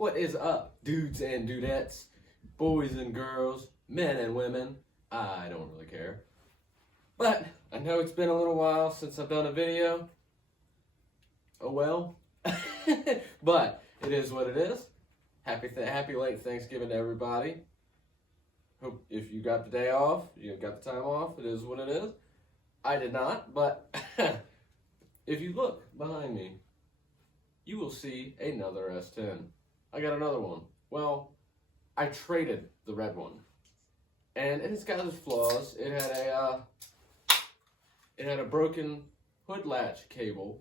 What is up, dudes and dudettes, boys and girls, men and women? I don't really care. But I know it's been a little while since I've done a video. Oh well. But it is what it is. Happy late Thanksgiving to everybody. Hope if you got the day off, you got the time off, it is what it is. I did not, but if you look behind me, you will see another S10. I got another one. Well, I traded the red one, and it's got its flaws. It had a broken hood latch cable.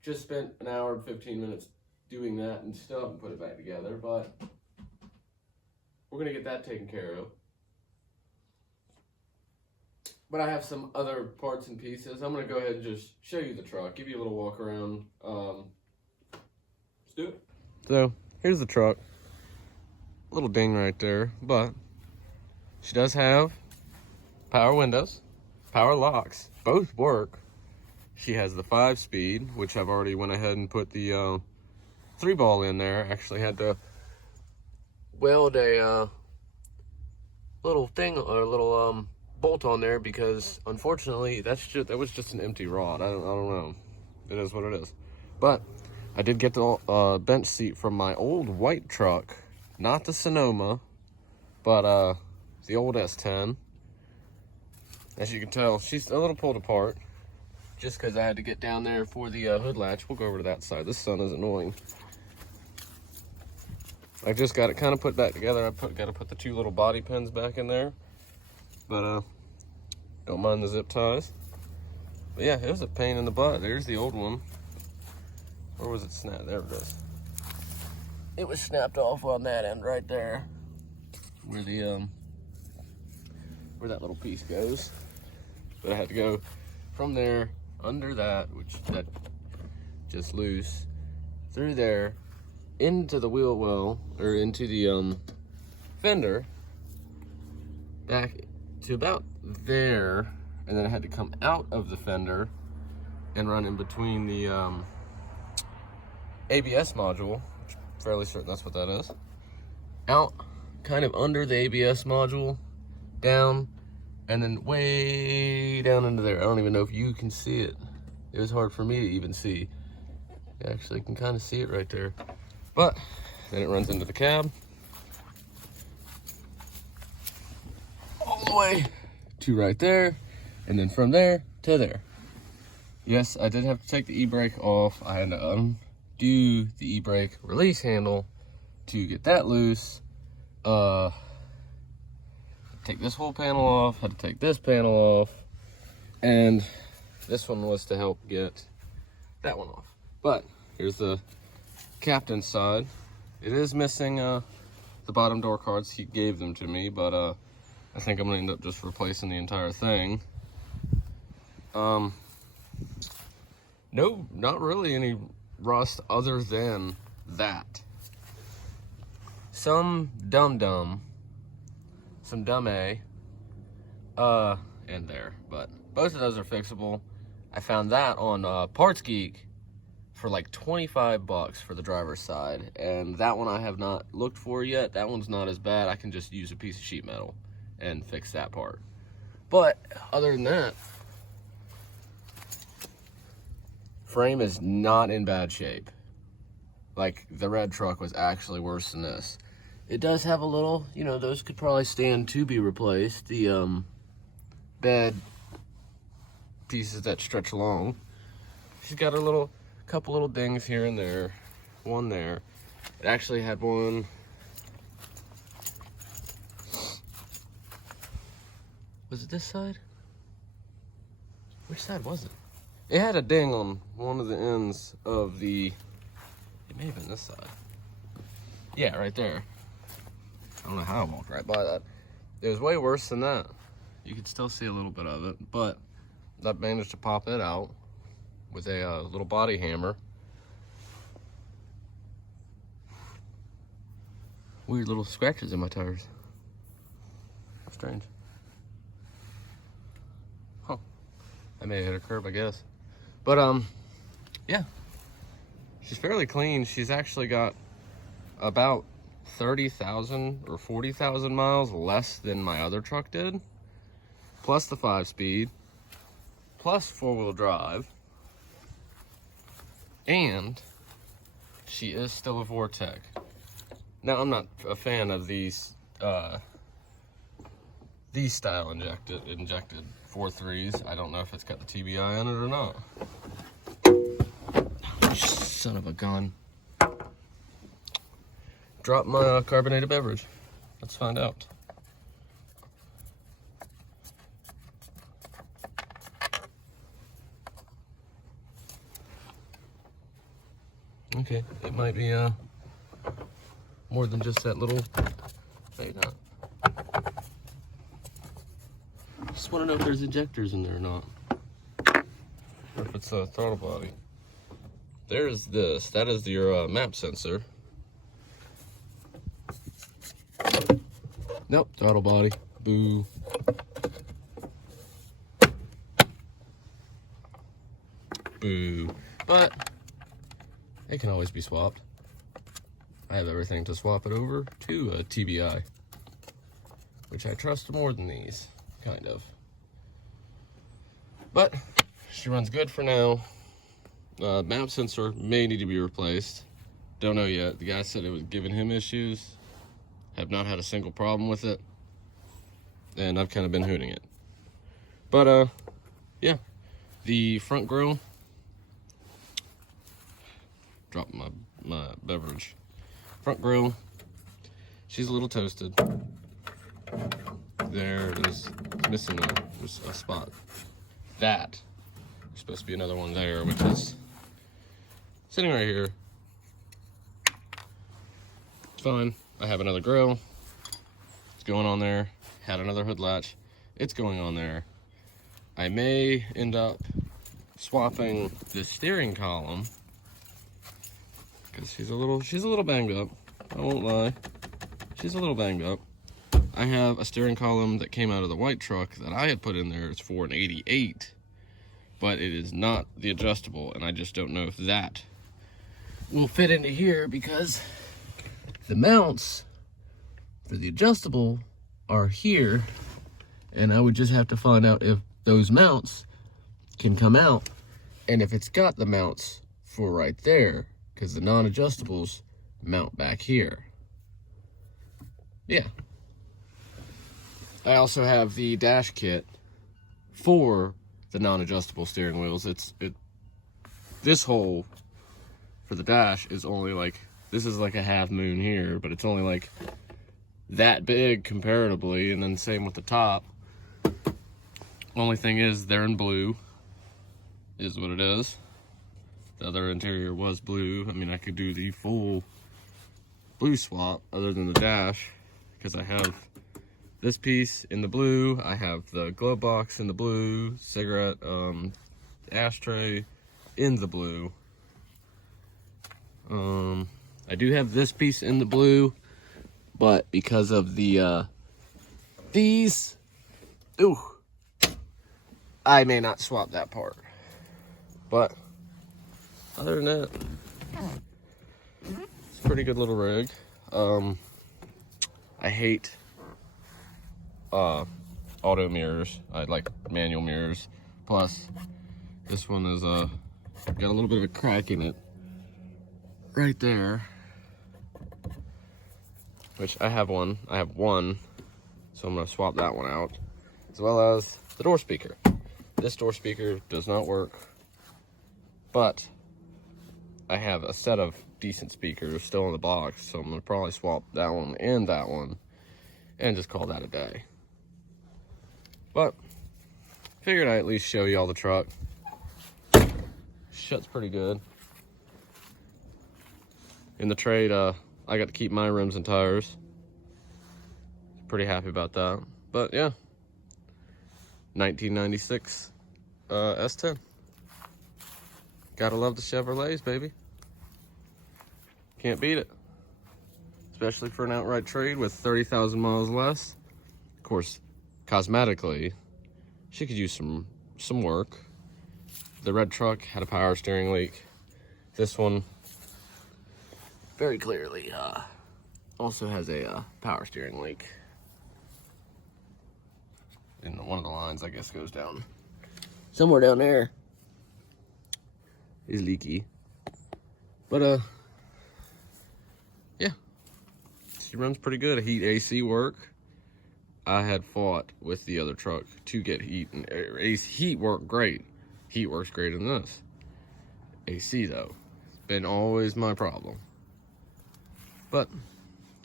Just spent an hour and 15 minutes doing that, and still haven't put it back together. But we're gonna get that taken care of. But I have some other parts and pieces. I'm gonna go ahead and just show you the truck, give you a little walk around. Let's do it. So here's the truck. A little ding right there, but she does have power windows, power locks, both work. She has the 5-speed, which I've already went ahead and put the 3-ball in there. Actually had to weld a little thing or a little bolt on there because unfortunately that was just an empty rod. I don't know. It is what it is. But I did get the bench seat from my old white truck, not the Sonoma, but the old S10. As you can tell, she's a little pulled apart just because I had to get down there for the hood latch. We'll go over to that side. This sun is annoying. I just got it kind of put back together. I got to put the 2 little body pins back in there, but don't mind the zip ties. But yeah, it was a pain in the butt. There's the old one. Where was it snapped? There it is. It was snapped off on that end right there, where the where that little piece goes. But I had to go from there under that, which that just loose, through there, into the wheel well, or into the fender, back to about there, and then I had to come out of the fender and run in between the ABS module, which I'm fairly certain that's what that is, out kind of under the ABS module, down, and then way down into there. I don't even know if you can see it. It was hard for me to even see. You actually can kind of see it right there. But then it runs into the cab, all the way to right there, and then from there to there. Yes, I did have to take the e-brake off. I had to undo the e-brake release handle to get that loose. Take this whole panel off, had to take this panel off, and this one was to help get that one off. But here's the captain's side. It is missing the bottom door cards. He gave them to me, but I think I'm gonna end up just replacing the entire thing. No, not really any rust other than that. Some dum-dum, some dumb-a, in there, but both of those are fixable. I found that on Parts Geek for like 25 bucks for the driver's side, and that one I have not looked for yet. That one's not as bad. I can just use a piece of sheet metal and fix that part. But other than that, frame is not in bad shape. Like, the red truck was actually worse than this. It does have a little, you know, those could probably stand to be replaced. The bed pieces that stretch along. She's got a couple little dings here and there. One there. It actually had one. Was it this side? Which side was it? It had a ding on one of the ends of the, it may have been this side. Yeah, right there. I don't know how I walked right by that. It was way worse than that. You could still see a little bit of it, but I managed to pop it out with a little body hammer. Weird little scratches in my tires. Strange. Huh. I may have hit a curb, I guess. But, yeah. She's fairly clean. She's actually got about 30,000 or 40,000 miles less than my other truck did, plus the 5-speed, plus 4-wheel drive, and she is still a Vortec. Now, I'm not a fan of these style injected 4.3s. I don't know if it's got the TBI on it or not. Son of a gun. Drop my carbonated beverage. Let's find out. Okay, it might be more than just that little fade nut. Just want to know if there's ejectors in there or not, or if it's a throttle body. There's this. That is your map sensor. Nope, throttle body. Boo. Boo. But it can always be swapped. I have everything to swap it over to a TBI, which I trust more than these, kind of. But she runs good for now. Map sensor may need to be replaced. Don't know yet. The guy said it was giving him issues. Have not had a single problem with it. And I've kind of been hooting it. But, yeah. The front grille. Drop my beverage. Front grille. She's a little toasted. There it is. It's missing a spot. There's supposed to be another one there, which is sitting right here. It's fine. I have another grill. It's going on there. Had another hood latch. It's going on there. I may end up swapping the steering column because she's a little banged up. I won't lie. She's a little banged up. I have a steering column that came out of the white truck that I had put in there. It's for an 88, but it is not the adjustable, and I just don't know if that will fit into here because the mounts for the adjustable are here, and I would just have to find out if those mounts can come out and if it's got the mounts for right there, because the non-adjustables mount back here. Yeah. I also have the dash kit for the non-adjustable steering wheels. This hole for the dash is only like, this is like a half moon here, but it's only like that big comparatively, and then same with the top. Only thing is, they're in blue, is what it is. The other interior was blue. I mean, I could do the full blue swap other than the dash, because I have this piece in the blue, I have the glove box in the blue, cigarette ashtray in the blue. I do have this piece in the blue, but because of the these, I may not swap that part. But other than that, it's a pretty good little rig. I hate auto mirrors. I like manual mirrors. Plus, this one is got a little bit of a crack in it right there, which I have one, so I'm gonna swap that one out, as well as the door speaker. This door speaker does not work, but I have a set of decent speakers still in the box, so I'm gonna probably swap that one and just call that a day. But figured I'd at least show you all the truck. Shuts pretty good. In the trade, I got to keep my rims and tires. Pretty happy about that. But yeah, 1996 S10. Gotta love the Chevrolets, baby. Can't beat it. Especially for an outright trade with 30,000 miles less. Of course, cosmetically, she could use some work. The red truck had a power steering leak. This one very clearly also has a power steering leak. And one of the lines, I guess, goes down. Somewhere down there is leaky. But, yeah. She runs pretty good. Heat AC work. I had fought with the other truck to get heat, and heat worked great. Heat works great in this. AC, though, it's been always my problem. But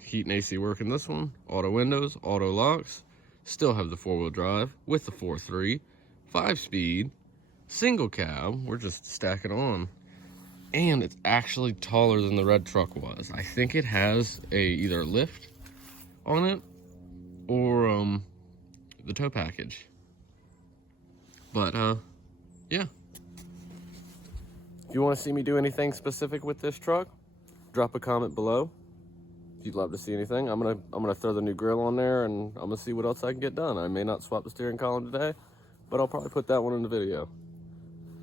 heat and AC work in this one. Auto windows, auto locks. Still have the 4-wheel drive with the 4.3, 5-speed, single cab. We're just stacking on. And it's actually taller than the red truck was. I think it has either lift on it or the tow package. But yeah. If you want to see me do anything specific with this truck, drop a comment below. If you'd love to see anything, I'm gonna throw the new grill on there, and I'm gonna see what else I can get done. I may not swap the steering column today, but I'll probably put that one in the video.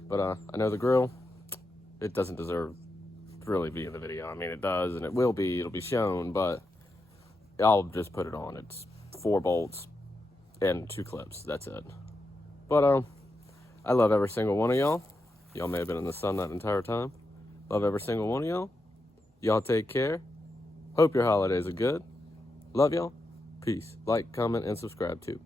But I know the grill, it doesn't deserve to really be in the video. I mean, it does, and it will be. It'll be shown, but I'll just put it on. It's 4 bolts and 2 clips. That's it. But I love every single one of y'all. Y'all may have been in the sun that entire time. Love every single one of y'all. Y'all take care. Hope your holidays are good. Love y'all. Peace. Like, comment, and subscribe too.